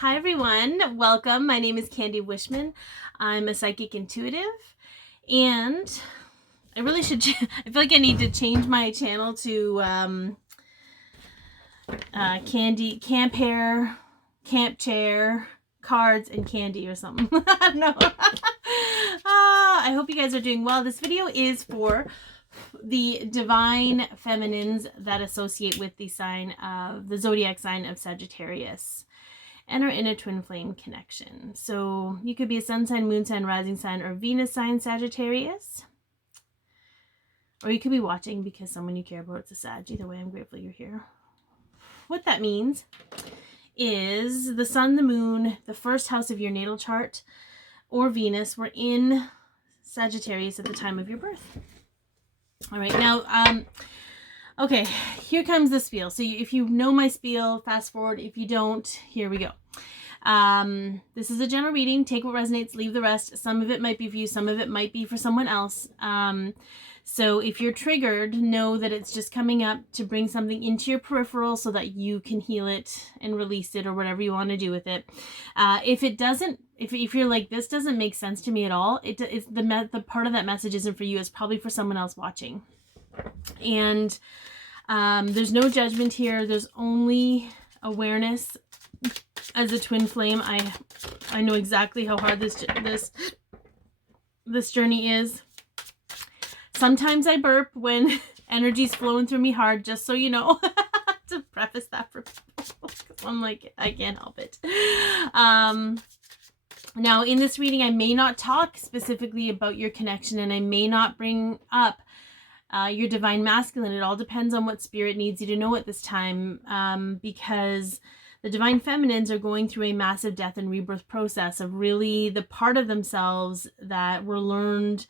Hi everyone, welcome. My name is Candi Wishman. I'm a psychic intuitive, and I really should, I feel like I need to change my channel to Candi, Camp Hair, Camp Chair, Cards, and Candy or something. I don't know. I hope you guys are doing well. This video is for the divine feminines that associate with the sign of the zodiac sign of Sagittarius and are in a twin flame connection. So you could be a sun sign, moon sign, rising sign, or Venus sign Sagittarius. Or you could be watching because someone you care about is a Sag. Either way, I'm grateful you're here. What that means is the sun, the moon, the first house of your natal chart, or Venus were in Sagittarius at the time of your birth. All right, now, okay, here comes the spiel. So if you know my spiel, fast forward. If you don't, here we go. This is a general reading. Take what resonates, leave the rest. Some of it might be for you, some of it might be for someone else. So if you're triggered, know that it's just coming up to bring something into your peripheral so that you can heal it and release it or whatever you want to do with it. If it doesn't, if you're like, this doesn't make sense to me at all, it's the part of that message isn't for you. It's probably for someone else watching. And there's no judgment here. There's only awareness. As a twin flame, I know exactly how hard this journey is. Sometimes I burp when energy's flowing through me hard, just so you know. To preface that for people, I'm like, I can't help it. Now in this reading, I may not talk specifically about your connection, and I may not bring up your divine masculine. It all depends on what spirit needs you to know at this time, because the divine feminines are going through a massive death and rebirth process of really the part of themselves that were learned,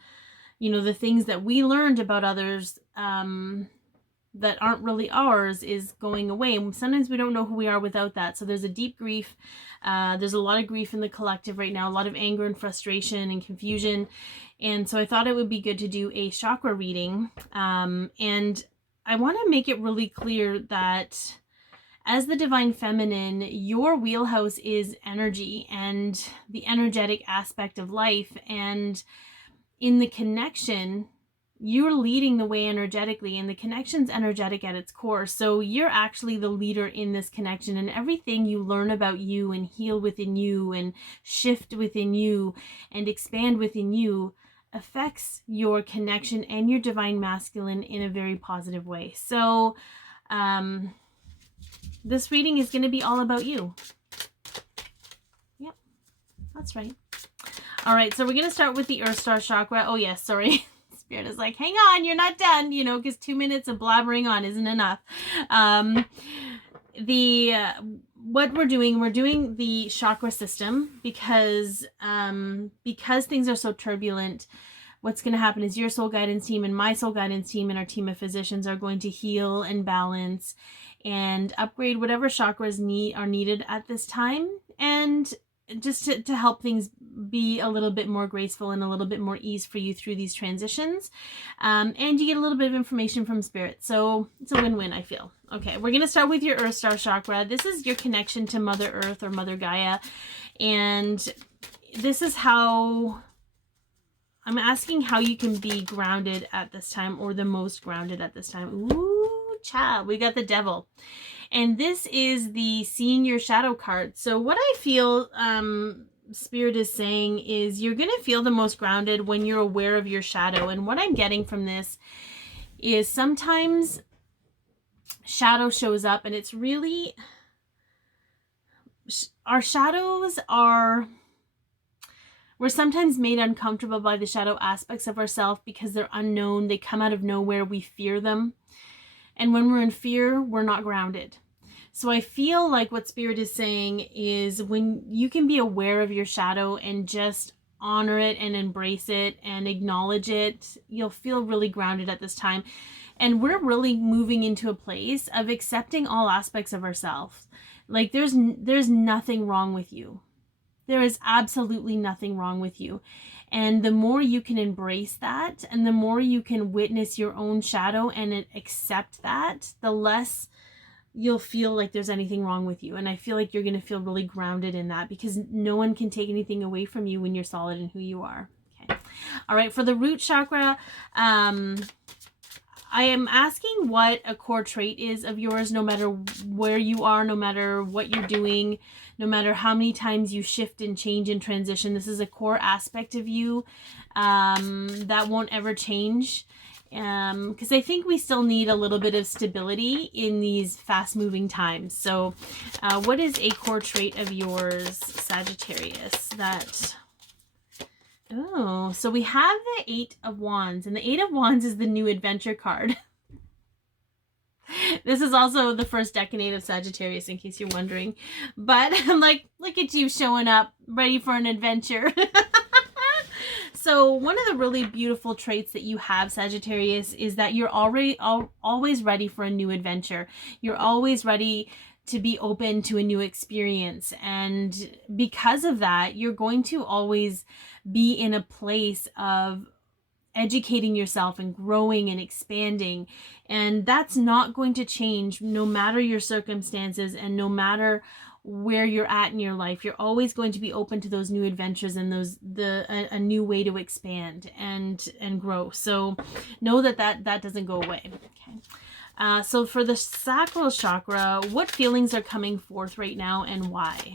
you know, the things that we learned about others that aren't really ours is going away. And sometimes we don't know who we are without that. So there's a deep grief. There's a lot of grief in the collective right now, a lot of anger and frustration and confusion. And so I thought it would be good to do a chakra reading. And I want to make it really clear that as the divine feminine, your wheelhouse is energy and the energetic aspect of life. And in the connection, you're leading the way energetically, and the connection's energetic at its core. So you're actually the leader in this connection, and everything you learn about you and heal within you and shift within you and expand within you affects your connection and your divine masculine in a very positive way. So this reading is going to be all about you. Yep, that's right. All right, so we're going to start with the Earth Star Chakra. Oh, yes, sorry. Spirit is like, hang on, you're not done, you know, because 2 minutes of blabbering on isn't enough. What we're doing the chakra system because things are so turbulent. What's going to happen is your soul guidance team and my soul guidance team and our team of physicians are going to heal and balance and upgrade whatever chakras are needed at this time, and just to help things be a little bit more graceful and a little bit more ease for you through these transitions. And you get a little bit of information from spirit. So it's a win-win, I feel. Okay, we're going to start with your Earth Star Chakra. This is your connection to Mother Earth or Mother Gaia. And this is how I'm asking how you can be grounded at this time, or the most grounded at this time. Ooh, child, we got the Devil. And this is the Seeing Your Shadow card. So what I feel Spirit is saying is you're going to feel the most grounded when you're aware of your shadow. And what I'm getting from this is sometimes shadow shows up, and it's really, our shadows are, we're sometimes made uncomfortable by the shadow aspects of ourselves because they're unknown. They come out of nowhere. We fear them. And when we're in fear, we're not grounded. So I feel like what Spirit is saying is when you can be aware of your shadow and just honor it and embrace it and acknowledge it, you'll feel really grounded at this time. And we're really moving into a place of accepting all aspects of ourselves. Like there's nothing wrong with you. There is absolutely nothing wrong with you. And the more you can embrace that, and the more you can witness your own shadow and accept that, the less you'll feel like there's anything wrong with you. And I feel like you're going to feel really grounded in that, because no one can take anything away from you when you're solid in who you are. Okay. All right. For the root chakra, I am asking what a core trait is of yours, no matter where you are, no matter what you're doing, no matter how many times you shift and change and transition. This is a core aspect of you that won't ever change. Because I think we still need a little bit of stability in these fast-moving times. So what is a core trait of yours, Sagittarius? Oh, so we have the 8 of Wands, and the 8 of Wands is the new adventure card. This is also the first decade of Sagittarius, in case you're wondering. But I'm like, look at you showing up, ready for an adventure. So one of the really beautiful traits that you have, Sagittarius, is that you're always ready for a new adventure. You're always ready to be open to a new experience. And because of that, you're going to always be in a place of educating yourself and growing and expanding. And that's not going to change no matter your circumstances and no matter where you're at in your life. You're always going to be open to those new adventures and a new way to expand and grow. So know that doesn't go away. Okay. So for the sacral chakra, what feelings are coming forth right now and why?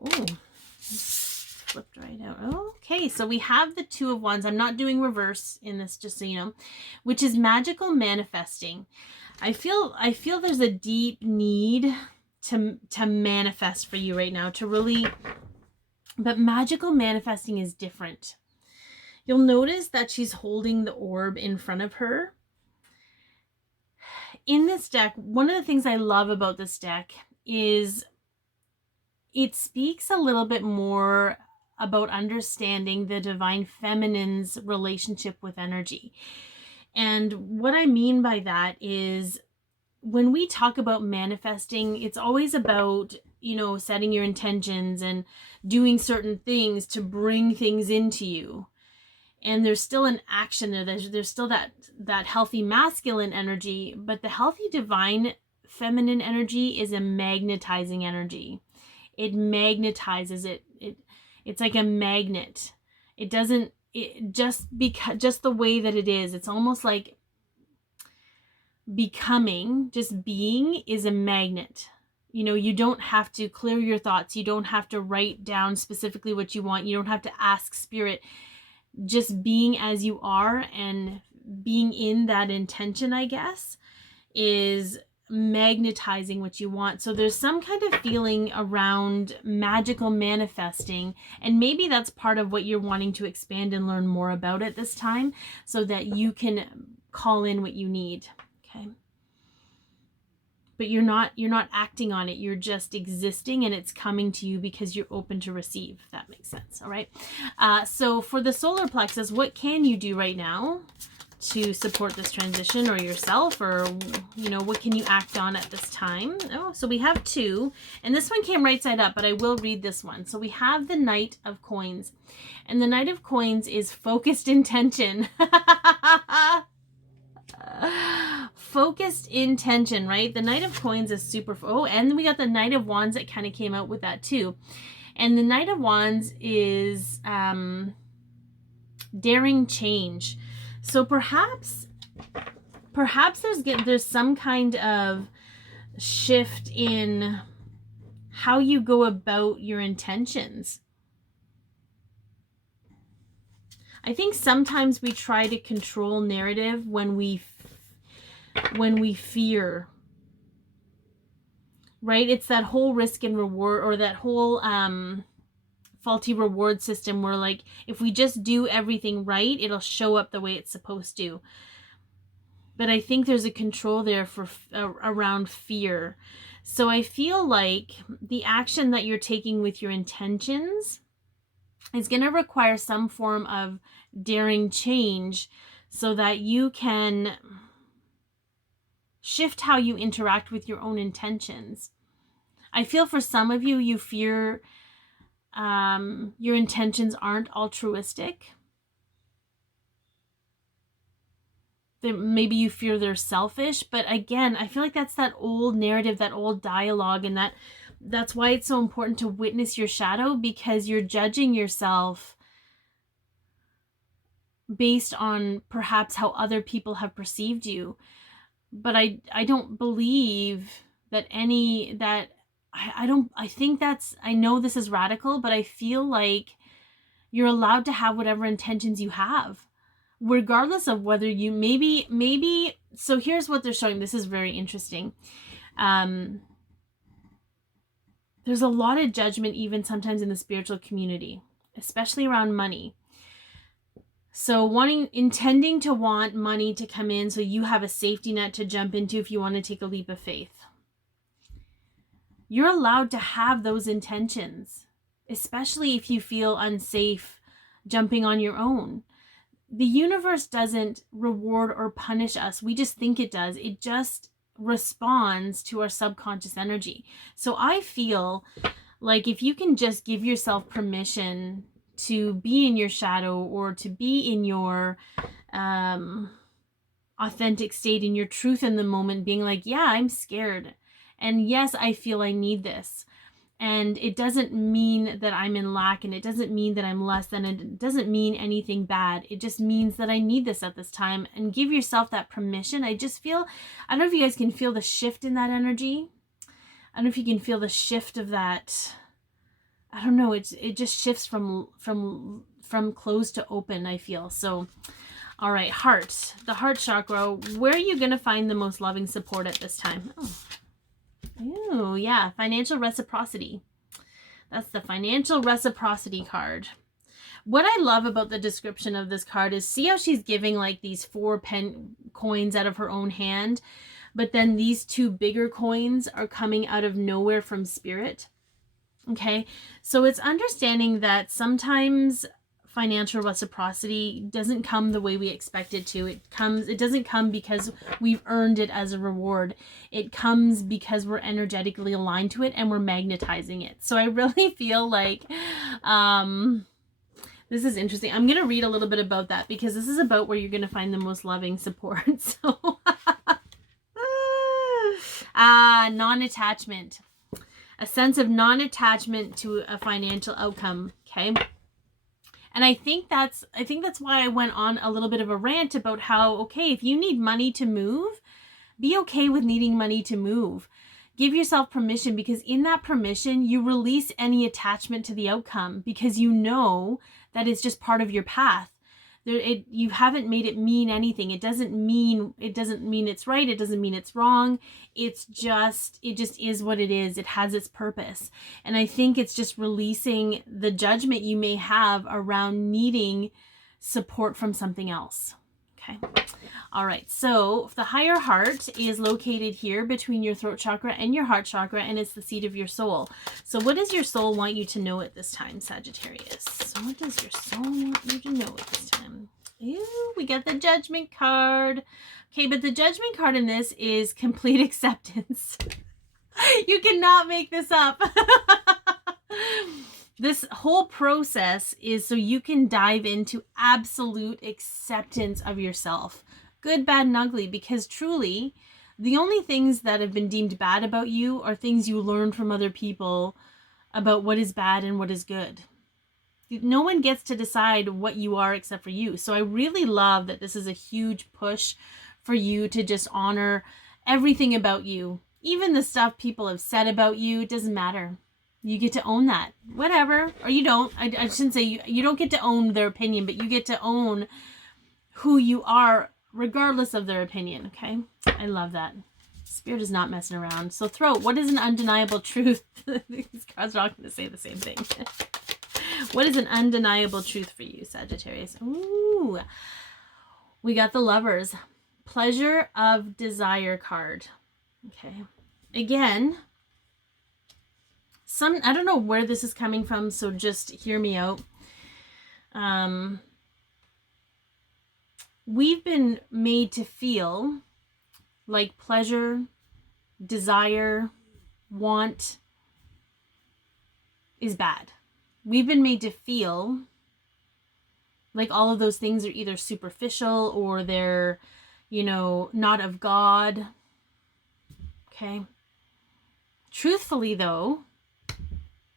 Oh, flipped right out. Okay, so we have the 2 of Wands. I'm not doing reverse in this, just so you know, which is magical manifesting. I feel there's a deep need to manifest for you right now, to really, but magical manifesting is different. You'll notice that she's holding the orb in front of her. In this deck, one of the things I love about this deck is it speaks a little bit more about understanding the divine feminine's relationship with energy. And what I mean by that is, when we talk about manifesting, it's always about, you know, setting your intentions and doing certain things to bring things into you. And there's still an action there. There's still that healthy masculine energy, but the healthy divine feminine energy is a magnetizing energy. It magnetizes it. It's like a magnet. It doesn't, just the way that it is. It's almost like becoming, just being, is a magnet. You know, you don't have to clear your thoughts. You don't have to write down specifically what you want. You don't have to ask spirit. Just being as you are and being in that intention, I guess, is magnetizing what you want. So there's some kind of feeling around magical manifesting, and maybe that's part of what you're wanting to expand and learn more about at this time, so that you can call in what you need. Okay. But you're not acting on it. You're just existing, and it's coming to you because you're open to receive, if that makes sense. All right. So for the solar plexus, what can you do right now to support this transition, or yourself, or, you know, what can you act on at this time? Oh, so we have 2, and this one came right side up, but I will read this one. So we have the Knight of Coins, and the Knight of Coins is focused intention. Focused intention, right? The Knight of Coins is super, and we got the Knight of Wands that kind of came out with that too. And the Knight of Wands is daring change. So perhaps there's some kind of shift in how you go about your intentions. I think sometimes we try to control narrative when we fear, right? It's that whole risk and reward, or that whole faulty reward system where, like, if we just do everything right, it'll show up the way it's supposed to. But I think there's a control there for around fear. So I feel like the action that you're taking with your intentions is going to require some form of daring change, so that you can shift how you interact with your own intentions. I feel for some of you, you fear your intentions aren't altruistic. maybe you fear they're selfish, but again, I feel like that's that old narrative, that old dialogue, and that's why it's so important to witness your shadow, because you're judging yourself based on perhaps how other people have perceived you. But I don't believe that I think that's, I know this is radical, but I feel like you're allowed to have whatever intentions you have, regardless of whether you maybe, so here's what they're showing. This is very interesting. There's a lot of judgment even sometimes in the spiritual community, especially around money. So intending to want money to come in so you have a safety net to jump into if you want to take a leap of faith. You're allowed to have those intentions, especially if you feel unsafe jumping on your own. The universe doesn't reward or punish us. We just think it does. It just responds to our subconscious energy. So I feel like if you can just give yourself permission to be in your shadow, or to be in your authentic state, in your truth in the moment, being like, yeah, I'm scared. And yes, I feel I need this. And it doesn't mean that I'm in lack, and it doesn't mean that I'm less than, it doesn't mean anything bad. It just means that I need this at this time, and give yourself that permission. I just feel, I don't know if you guys can feel the shift in that energy. I don't know if you can feel the shift of that. I don't know. It just shifts from closed to open, I feel. So, all right, heart, the heart chakra, where are you going to find the most loving support at this time? Oh, yeah, financial reciprocity. That's the financial reciprocity card. What I love about the description of this card is, see how she's giving like these 4 coins out of her own hand, but then these 2 bigger coins are coming out of nowhere from spirit. Okay, so it's understanding that sometimes financial reciprocity doesn't come the way we expect it to. It doesn't come because we've earned it as a reward. It comes because we're energetically aligned to it and we're magnetizing it. So I really feel like this is interesting. I'm going to read a little bit about that, because this is about where you're going to find the most loving support. So non-attachment. A sense of non-attachment to a financial outcome, okay? And I think that's why I went on a little bit of a rant about how, okay, if you need money to move, be okay with needing money to move. Give yourself permission, because in that permission, you release any attachment to the outcome, because you know that it's just part of your path. You haven't made it mean anything. It doesn't mean it's right. It doesn't mean it's wrong. It just is what it is. It has its purpose. And I think it's just releasing the judgment you may have around needing support from something else. Okay. All right. So the higher heart is located here between your throat chakra and your heart chakra, and it's the seat of your soul. So what does your soul want you to know at this time, Sagittarius? So what does your soul want you to know at this time? Ooh, we got the judgment card. Okay, but the judgment card in this is complete acceptance. You cannot make this up. This whole process is so you can dive into absolute acceptance of yourself, good, bad, and ugly, because truly the only things that have been deemed bad about you are things you learned from other people about what is bad and what is good. No one gets to decide what you are except for you. So I really love that this is a huge push for you to just honor everything about you. Even the stuff people have said about you, it doesn't matter. You get to own that. Whatever. Or you don't. I shouldn't say you don't get to own their opinion, but you get to own who you are regardless of their opinion. Okay? I love that. Spirit is not messing around. So throat, what is an undeniable truth? These cards are all going to say the same thing. What is an undeniable truth for you, Sagittarius? Ooh. We got the Lovers. Pleasure of Desire card. Okay. Again, I don't know where this is coming from, so just hear me out. We've been made to feel like pleasure, desire, want is bad. We've been made to feel like all of those things are either superficial or they're, you know, not of God. Okay. Truthfully, though,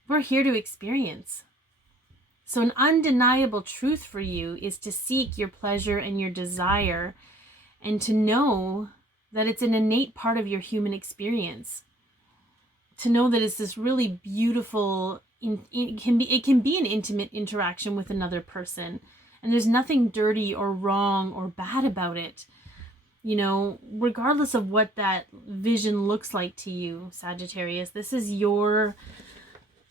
we're here to experience. So an undeniable truth for you is to seek your pleasure and your desire, and to know that it's an innate part of your human experience. To know that it's this really beautiful, it can be an intimate interaction with another person, and there's nothing dirty or wrong or bad about it. You know, regardless of what that vision looks like to you, Sagittarius, this is your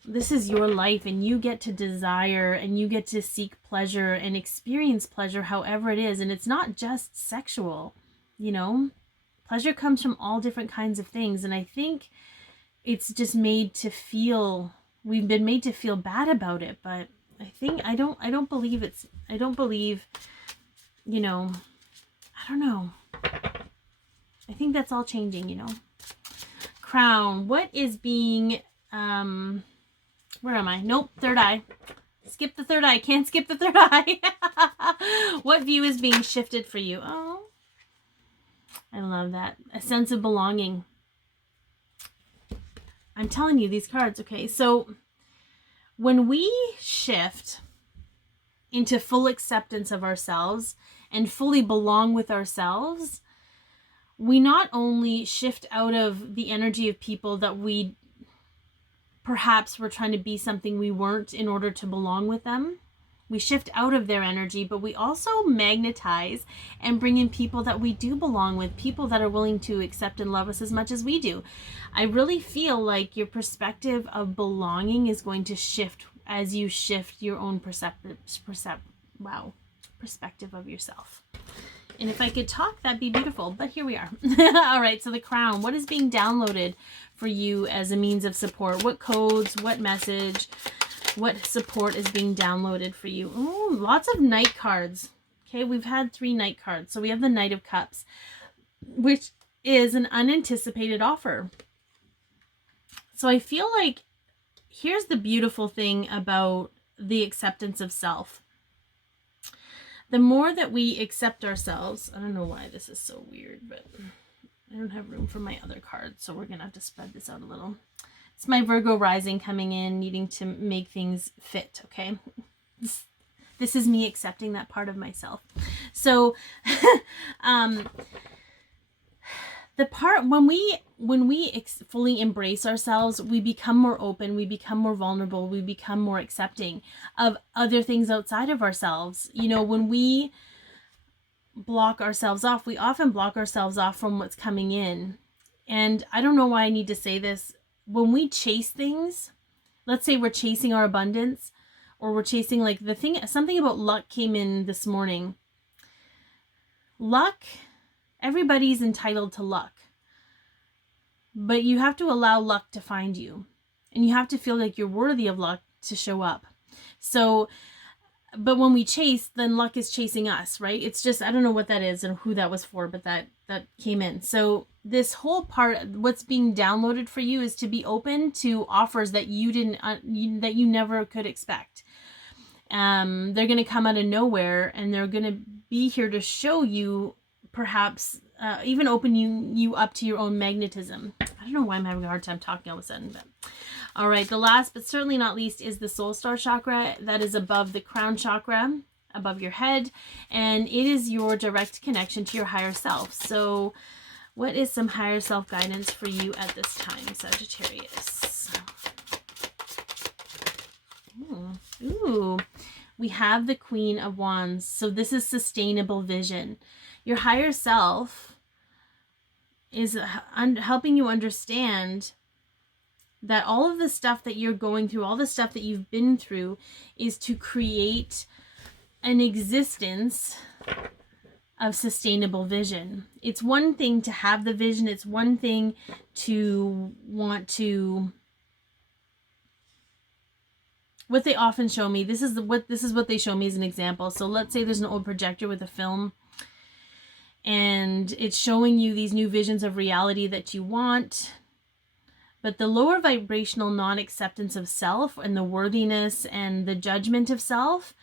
life, and you get to desire and you get to seek pleasure and experience pleasure however it is. And it's not just sexual, you know. Pleasure comes from all different kinds of things, and I think it's just made to feel, we've been made to feel bad about it, but I don't believe, you know, I don't know. I think that's all changing, you know. Crown, what is being, where am I? Nope, third eye. Skip the third eye. Can't skip the third eye. What view is being shifted for you? Oh, I love that. A sense of belonging. I'm telling you, these cards, okay, so when we shift into full acceptance of ourselves and fully belong with ourselves, we not only shift out of the energy of people that we perhaps were trying to be something we weren't in order to belong with them. We shift out of their energy, but we also magnetize and bring in people that we do belong with, people that are willing to accept and love us as much as we do. I really feel like your perspective of belonging is going to shift as you shift your own perspective of yourself. And if I could talk, that'd be beautiful, but here we are. All right, so the crown, what is being downloaded for you as a means of support? What codes, what message, what support is being downloaded for you? Oh, lots of Knight cards. Okay, we've had 3 Knight cards. So we have the Knight of Cups, which is an unanticipated offer. So I feel like here's the beautiful thing about the acceptance of self. The more that we accept ourselves, I don't know why this is so weird, but I don't have room for my other cards, so we're going to have to spread this out a little. It's my Virgo rising coming in, needing to make things fit, okay? This is me accepting that part of myself. So, the part when we fully embrace ourselves, we become more open, we become more vulnerable, we become more accepting of other things outside of ourselves. You know, when we block ourselves off, we often block ourselves off from what's coming in. And I don't know why I need to say this. When we chase things, let's say we're chasing our abundance, or we're chasing like the thing, something about luck came in this morning. Luck, everybody's entitled to luck, but you have to allow luck to find you, and you have to feel like you're worthy of luck to show up. So, but when we chase, then luck is chasing us, right? It's just, I don't know what that is and who that was for, but that came in. So this whole part, what's being downloaded for you is to be open to offers that you didn't, that you never could expect. They're going to come out of nowhere, and they're going to be here to show you, perhaps even open you up to your own magnetism. I don't know why I'm having a hard time talking all of a sudden, but all right. The last, but certainly not least, is the soul star chakra that is above the crown chakra, above your head, and it is your direct connection to your higher self. So what is some higher self guidance for you at this time, Sagittarius? Ooh, we have the Queen of Wands. So this is sustainable vision. Your higher self is helping you understand that all of the stuff that you're going through, all the stuff that you've been through, is to create an existence of sustainable vision. It's one thing to have the vision. It's one thing to want to, what they often show me, this is what they show me as an example. So let's say there's an old projector with a film, and it's showing you these new visions of reality that you want. But the lower vibrational non-acceptance of self and the worthiness and the judgment of self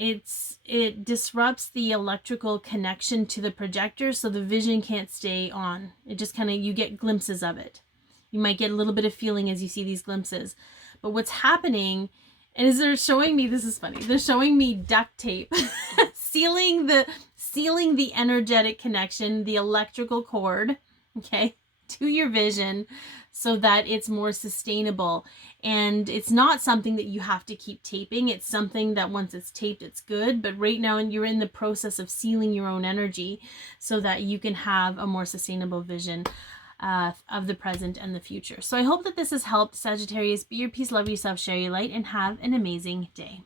it disrupts the electrical connection to the projector, so the vision can't stay on. It just kind of, you get glimpses of it. You might get a little bit of feeling as you see these glimpses. But what's happening is they're showing me, this is funny, they're showing me duct tape sealing the energetic connection, the electrical cord, okay, to your vision, so that it's more sustainable. And it's not something that you have to keep taping. It's something that once it's taped, it's good. But right now you're in the process of sealing your own energy so that you can have a more sustainable vision of the present and the future. So I hope that this has helped, Sagittarius. Be your peace, love yourself, share your light, and have an amazing day.